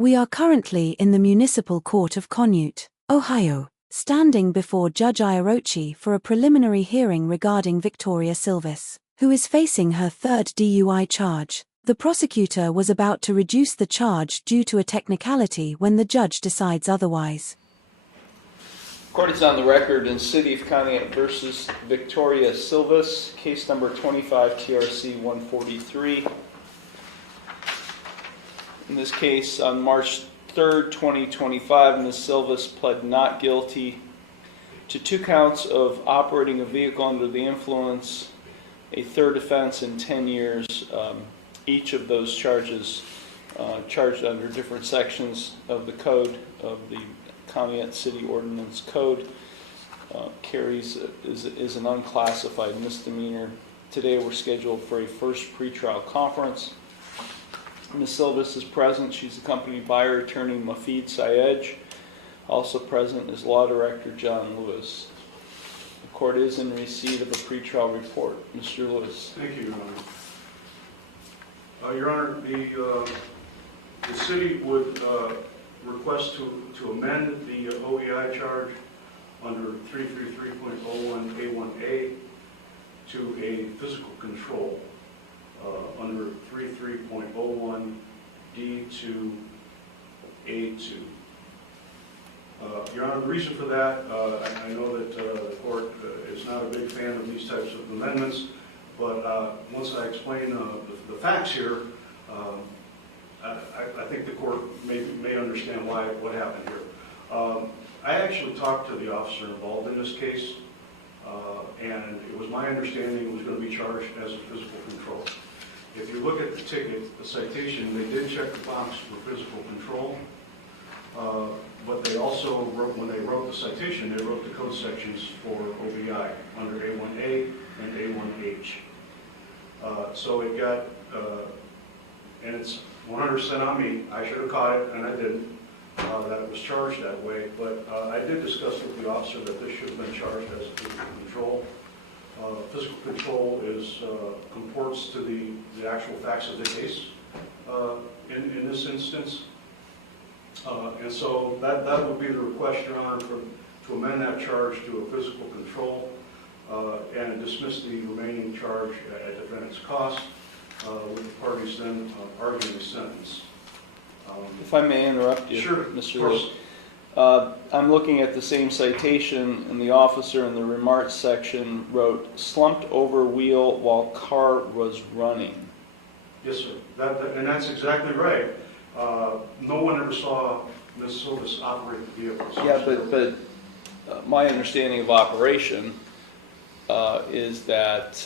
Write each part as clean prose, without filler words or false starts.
We are currently in the Municipal Court of Conneaut, Ohio, standing before Judge Iarocci for a preliminary hearing regarding Victoria Silva, who is facing her third DUI charge. The prosecutor was about to reduce the charge due to a technicality when the judge decides otherwise. Court is on the record in City of Conneaut versus Victoria Silva, case number 25 TRC 143. In this case, on March 3rd, 2025, Ms. Silva pled not guilty to 2 counts of operating a vehicle under the influence, a third offense in 10 years. Each of those charges charged under different sections of the code, of the Conneaut City Ordinance Code, is an unclassified misdemeanor. Today we're scheduled for a first pretrial conference. Ms. Silva is present. She's accompanied by her attorney, Mafid Syed. Also present is Law Director John Lewis. The court is in receipt of a pretrial report. Mr. Lewis. Thank you, Your Honor. Your Honor, the city would request to amend the OEI charge under 333.01A1A to a physical control under 33.01D2A2. Your Honor, the reason for that, I know that the court is not a big fan of these types of amendments, but once I explain the facts here, I think the court may understand what happened here. I actually talked to the officer involved in this case, and it was my understanding it was going to be charged as a physical control. If you look at the ticket, the citation, they did check the box for physical control, but they also wrote, when they wrote the citation, they wrote the code sections for OBI under A1A and A1H. So it got, and it's 100% on me. I should have caught it, and I didn't, that it was charged that way. But I did discuss with the officer that this should have been charged as a physical control. Physical control comports to the actual facts of the case in this instance. And so that would be the request, Your Honor, to amend that charge to a physical control and dismiss the remaining charge at defendant's cost, with the parties then arguing the sentence. If I may interrupt you, sure, Mr. Lewis. I'm looking at the same citation, and the officer in the remarks section wrote, slumped over wheel while car was running. Yes, sir. And that's exactly right. No one ever saw Ms. Silva operate the vehicle. So yeah, but my understanding of operation is that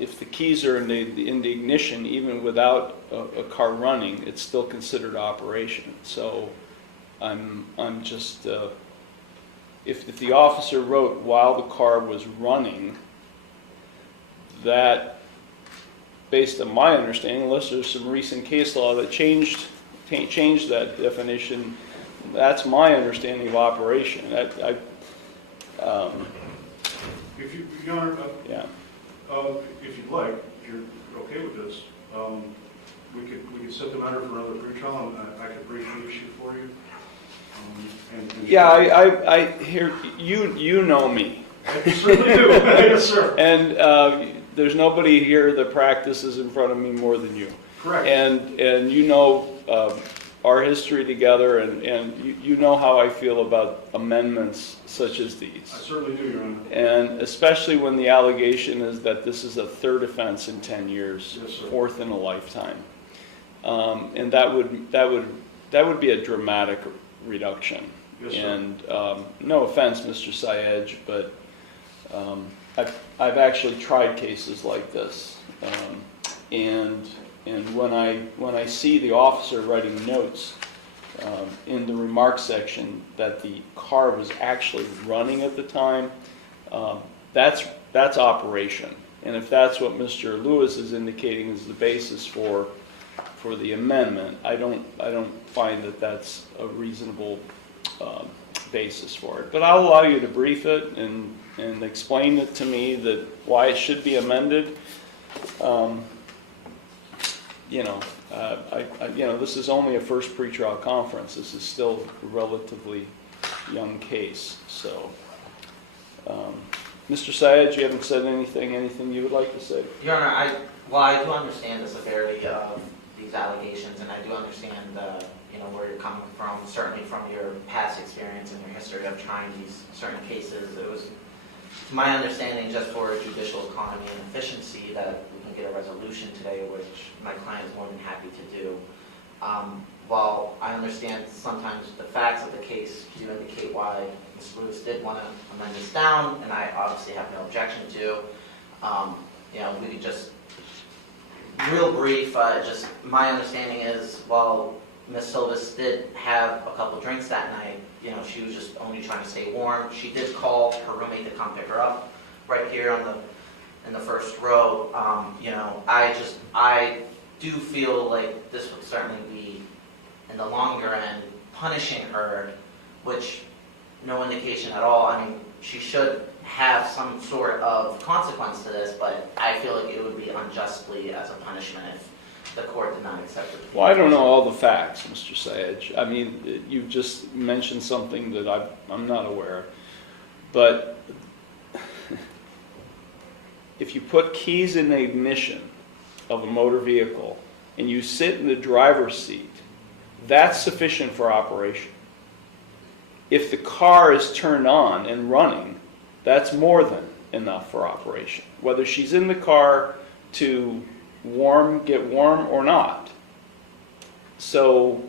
if the keys are in the ignition, even without a car running, it's still considered operation. So I'm just, if the officer wrote while the car was running, that, based on my understanding, unless there's some recent case law that changed that definition, that's my understanding of operation. If you, Your Honor, yeah. If you'd like, if you're okay with this, we could set the matter for another pretrial, and I could brief the issue for you. Yeah, I hear you know me. I certainly do. Yes, sir. And there's nobody here that practices in front of me more than you. Correct. And you know our history together, and you know how I feel about amendments such as these. I certainly do, Your Honor. And especially when the allegation is that this is a third offense in 10 years, yes, sir. Fourth in a lifetime, and that would be a dramatic reduction. Yes, sir. And no offense, Mr. Syed, but I've actually tried cases like this, and when I see the officer writing notes in the remarks section that the car was actually running at the time, that's operation. And if that's what Mr. Lewis is indicating is the basis for the amendment, I don't find that that's a reasonable basis for it. But I'll allow you to brief it and explain it to me that why it should be amended. this is only a first pretrial conference. This is still a relatively young case. So, Mr. Syed, you haven't said anything you would like to say? Your Honor, I do understand the severity of these allegations, and I do understand where you're coming from, certainly from your past experience and your history of trying these certain cases. It was, to my understanding, just for judicial economy and efficiency, that we can get a resolution today, which my client is more than happy to do. While I understand sometimes the facts of the case do indicate why Ms. Lewis did want to amend this down, and I obviously have no objection to, we could just, real brief, just my understanding is, while Ms. Silvis did have a couple drinks that night, she was just only trying to stay warm. She did call her roommate to come pick her up right here in the first row. I do feel like this would certainly be, in the longer end, punishing her, which no indication at all. I mean, she should have some sort of consequence to this, but I feel like it would be unjustly as a punishment if the court did not accept it. Well, I don't know all the facts, Mr. Sayed. I mean, you just mentioned something that I'm not aware of. But if you put keys in the ignition of a motor vehicle and you sit in the driver's seat, that's sufficient for operation. If the car is turned on and running, that's more than enough for operation. Whether she's in the car to get warm or not. So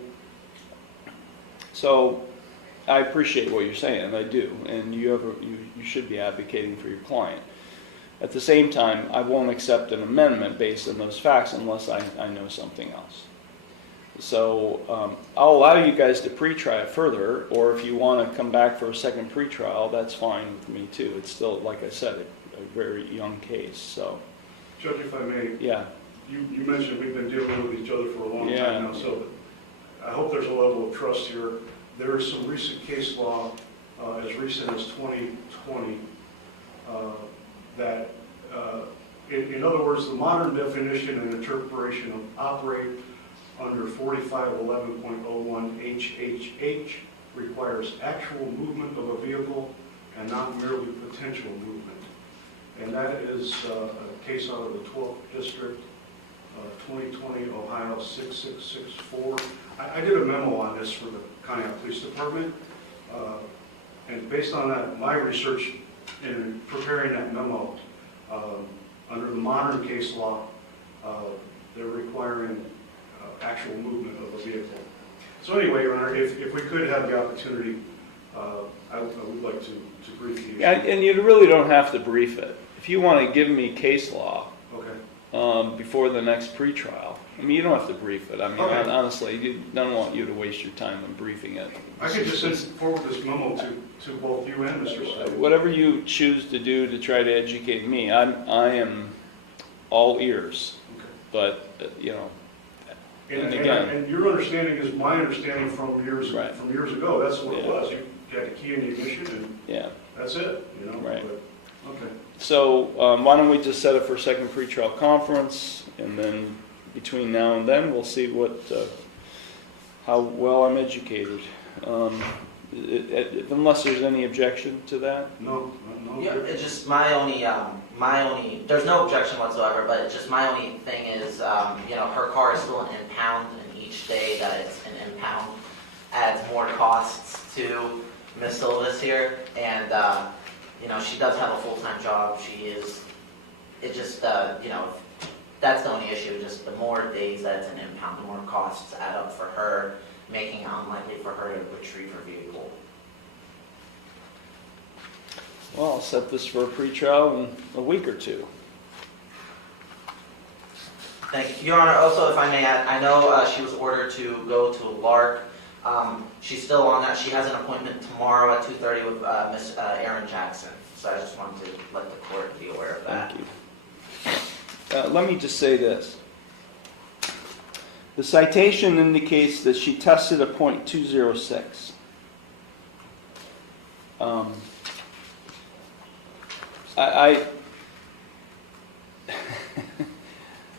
I appreciate what you're saying, I do, and you should be advocating for your client. At the same time, I won't accept an amendment based on those facts unless I know something else. So I'll allow you guys to pre-try it further, or if you want to come back for a second pre-trial, that's fine with me too. It's still, like I said, a very young case. So, Judge, if I may, yeah. You mentioned we've been dealing with each other for a long time now, so I hope there's a level of trust here. There is some recent case law, as recent as 2020, that, in other words, the modern definition and interpretation of operate under 4511.01 HHH requires actual movement of a vehicle and not merely potential movement. And that is a case out of the 12th District, 2020, Ohio 6664. I did a memo on this for the Conneaut Police Department, and based on that, my research in preparing that memo, under the modern case law, they're requiring actual movement of a vehicle. So anyway, Your Honor, if we could have the opportunity, I would like to brief the issue. Yeah, and you really don't have to brief it. If you want to give me case law, okay, before the next pretrial, I mean, you don't have to brief it. I mean, okay. Honestly, I don't want you to waste your time on briefing it. I could just send forward this memo to both you and Mr. Silva. Whatever you choose to do to try to educate me, I am all ears. Okay. But And again, and your understanding is my understanding from years Right. ago. That's what it Yeah. was. You got the key in the ignition, and yeah. that's it. Right. But, okay. So why don't we just set it for a second pretrial conference, and then between now and then we'll see how well I'm educated. Unless there's any objection to that. No. Yeah, it's just my only, there's no objection whatsoever, but it's just my only thing is, her car is still an impound, and each day that it's an impound adds more costs to Ms. Silvis here, and, she does have a full-time job. That's the only issue, just the more days that it's an impound, the more costs add up for her, making it unlikely for her to retrieve her vehicle. Well, I'll set this for a pretrial in a week or two. Thank you. Your Honor, also, if I may add, I know she was ordered to go to Lark. She's still on that. She has an appointment tomorrow at 2:30 with Miss Erin Jackson. So I just wanted to let the court be aware of that. Thank you. Let me just say this. The citation indicates that she tested a .206.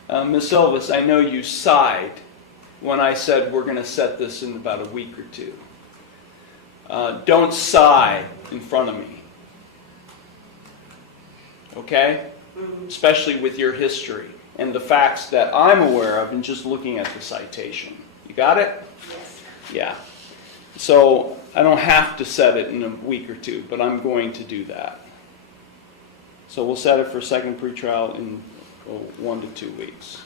Ms. Silva, I know you sighed when I said we're going to set this in about a week or two. Don't sigh in front of me. Okay? Especially with your history and the facts that I'm aware of and just looking at the citation. You got it? Yes. Yeah. So I don't have to set it in a week or two, but I'm going to do that. So we'll set it for second pretrial in 1 to 2 weeks.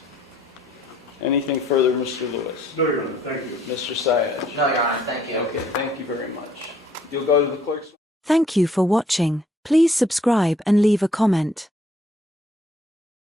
Anything further, Mr. Lewis? No, Your Honor, thank you. Mr. Syed? No, Your Honor, thank you. Okay, thank you very much. You'll go to the clerk's. Thank you for watching. Please subscribe and leave a comment.